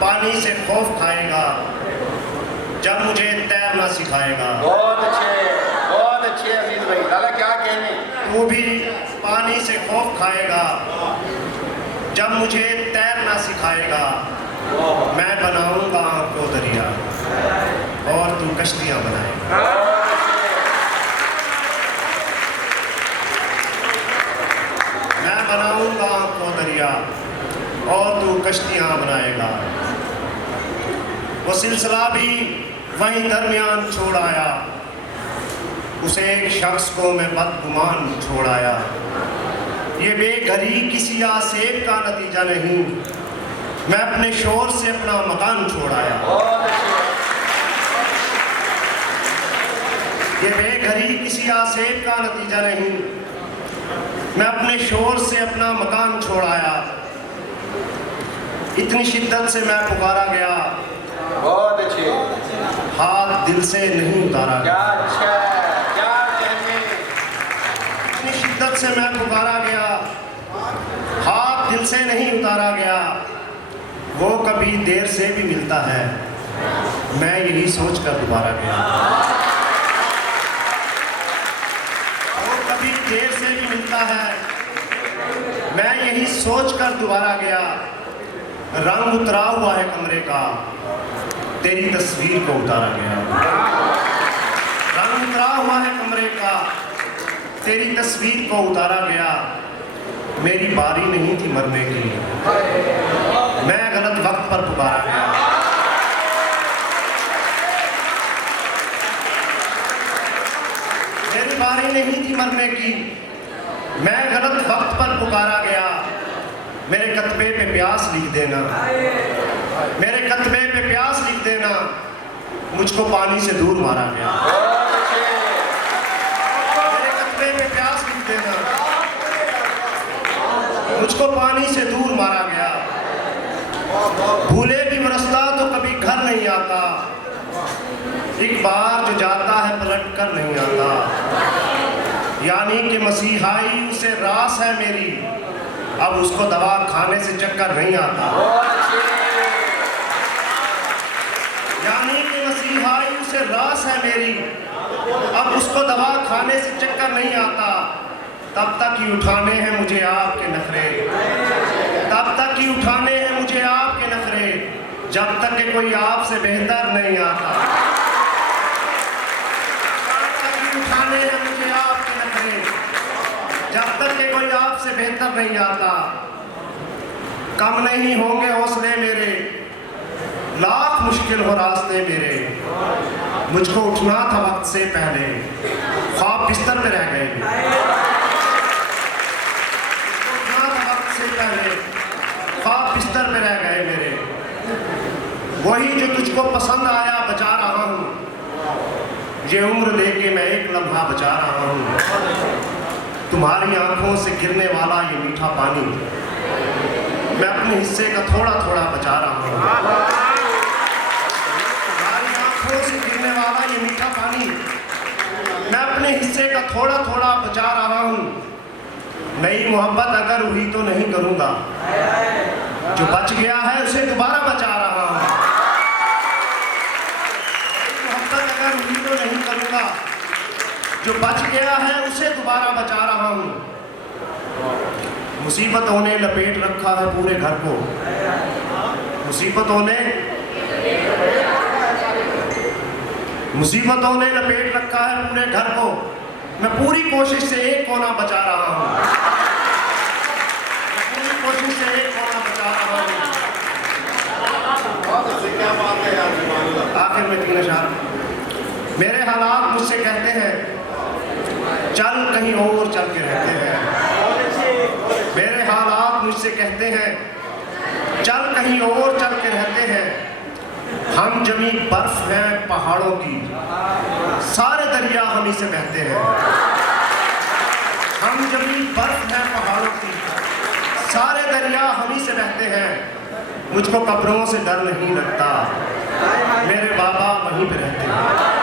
पानी से खौफ खाएगा जब मुझे तैरना सिखाएगा। बहुत अच्छे अजीज भाई, लाला क्या कहने। तू भी पानी से खौफ खाएगा जब मुझे तैरना सिखाएगा। मैं बनाऊंगा आपको दरिया और तू कश्तियां बनाएगा। मैं बनाऊंगा आपको दरिया और तू कश्तियां बनाएगा। वो सिलसिला भी वहीं दरमियान छोड़ आया, उसे एक शख्स को मैं बदगुमान छोड़ आया। ये बेघरी किसी आसेब का नतीजा नहीं, मैं अपने शोर से अपना मकान छोड़ आया। ये बेघरी किसी आसेब का नतीजा नहीं, मैं अपने शोर से अपना मकान छोड़ आया। इतनी शिद्दत से मैं पुकारा गया, बहुत अच्छे, हाथ दिल से नहीं उतारा गया। क्या कहने। इतनी शिद्दत से मैं पुकारा गया, हाथ दिल से नहीं उतारा गया। वो कभी देर से भी मिलता है, मैं यही सोच कर दोबारा गया। वो कभी देर से भी मिलता है, मैं यही सोच कर दोबारा गया। रंग उतरा हुआ है कमरे का, तेरी तस्वीर को उतारा गया। रंग उतरा हुआ है कमरे का, तेरी तस्वीर को उतारा गया। मेरी बारी नहीं थी मरने की, मैं गलत वक्त पर पुकारा गया। मेरी बारी नहीं थी मरने की, मैं गलत वक्त पर पुकारा गया। मेरे कत्बे पे प्यास लिख देना, मेरे कत्बे पे प्यास लिख देना, मुझको पानी से दूर मारा गया। मेरे कत्बे पे प्यास लिख देना, मुझको पानी से दूर मारा गया। भूले भी बरसता तो कभी घर नहीं आता, एक बार जो जाता है पलट कर नहीं आता। यानी कि मसीहाई उसे रास है मेरी, अब उसको दवा खाने से चक्कर नहीं आता। यानी कि मसीहाई उसे रास है मेरी, अब उसको दवा खाने से चक्कर नहीं आता। तब तक ही उठाने हैं मुझे आपके नखरे, तब तक ही उठाने हैं मुझे आपके नखरे, जब तक कि कोई आपसे बेहतर नहीं आता। तब तक ही उठाने हैं मुझे आपके नखरे, जब तक कि कोई आपसे बेहतर नहीं आता। कम नहीं होंगे हौसले मेरे, लाख मुश्किल हो रास्ते मेरे। मुझको उठना था वक्त से पहले, ख्वाब बिस्तर पे रह गए। पहले ख्वाब बिस्तर में रह गए मेरे। वही जो तुझको पसंद आया बचा रहा हूँ, ये उम्र लेके मैं एक लम्हा बचा रहा हूँ। तुम्हारी आंखों से गिरने वाला ये मीठा पानी, मैं अपने हिस्से का थोड़ा थोड़ा बचा रहा हूँ। तुम्हारी आंखों से गिरने वाला ये मीठा पानी, मैं अपने हिस्से का थोड़ा थोड़ा बचा रहा हूँ। नई मोहब्बत अगर हुई तो नहीं करूंगा, जो बच गया है उसे दोबारा बचा रहा हूं। मोहब्बत अगर हुई तो नहीं करूंगा, जो बच गया है उसे दोबारा बचा रहा हूं। मुसीबतों ने लपेट रखा है पूरे घर को, मुसीबतों ने लपेट रखा है पूरे घर को। मैं पूरी कोशिश से एक कोना बचा रहा हूँ, मैं पूरी कोशिश से एक कोना बचा रहा हूँ। आखिर में तीन अशार। मेरे हालात मुझसे कहते हैं चल कहीं और चल के रहते हैं। मेरे हालात मुझसे कहते हैं चल कहीं और चल के रहते हैं। हम जमी बर्फ हैं पहाड़ों की, सारे दरिया हम ही से बहते हैं। हम जमी बर्फ हैं पहाड़ों की, सारे दरिया हम ही से बहते हैं। मुझको कब्रों से डर नहीं लगता, मेरे बाबा वहीं पे रहते हैं।